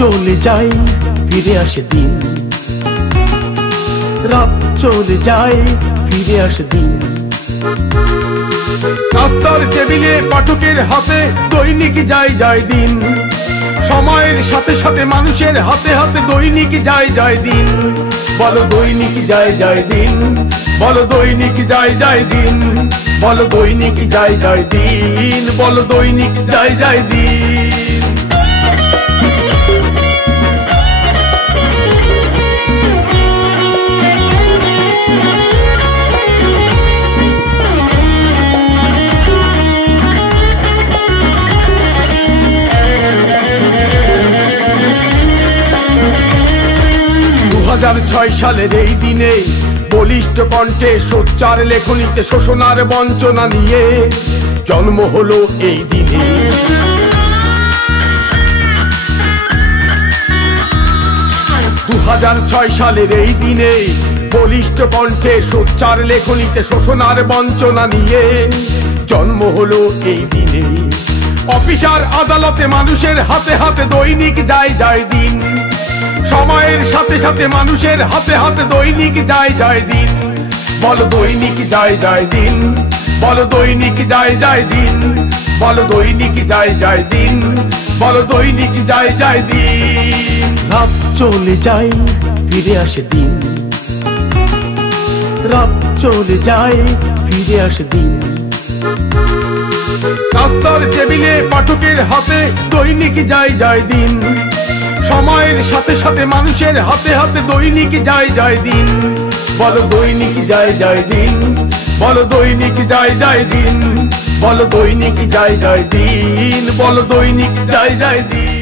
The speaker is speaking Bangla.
চলে যায় ফিরে আসে দিন, রাত চলে যায় ফিরে আসে দিন। নাস্তার টেবিলে পাঠকের হাতে দৈনিক যায় যায় দিন, সময়ের সাথে সাথে মানুষের হাতে হাতে দৈনিক যায় যায় দিন। বলো দৈনিক যায় যায় দিন, বলো দৈনিক যায় যায় দিন, বলো দৈনিক যায় যায় দিন, বলো দৈনিক যায় যায় দিন। 2006 সালের এই দিনে বলিষ্ঠ কণ্ঠে সোচ্চার লেখনীতে শোষণার বঞ্চনা নিয়ে জন্ম হলো এই দিনে। 2006 সালের এই দিনে বলিষ্ঠ কণ্ঠে সোচ্চার লেখনীতে শোষণার বঞ্চনা নিয়ে জন্ম হলো এই দিনে। অফিসার আদালতে মানুষের হাতে হাতে দৈনিক যায় যায় দিন, সময়ের সাথে সাথে মানুষের হাতে হাতে দৈনিক যায় যায় দিন। বলো দৈনিক যায় যায় দিন, বলো দৈনিক যায় যায় দিন, বলো দৈনিক যায় যায় দিন, বলো দৈনিক যায় যায় দিন। রাত চলে যায় ফিরে আসে দিন, রাত চলে যায় ফিরে আসে দিন। নাস্তার টেবিলে পাঠকের হাতে দৈনিক যায় যায় দিন, সময়ের সাথে সাথে মানুষের হাতে হাতে দৈনিক যায় যায় দিন। বলো দৈনিক যায় যায় দিন, বলো দৈনিক যায় যায় দিন, বলো দৈনিক যায় যায় দিন, বলো দৈনিক যায় যায় দিন।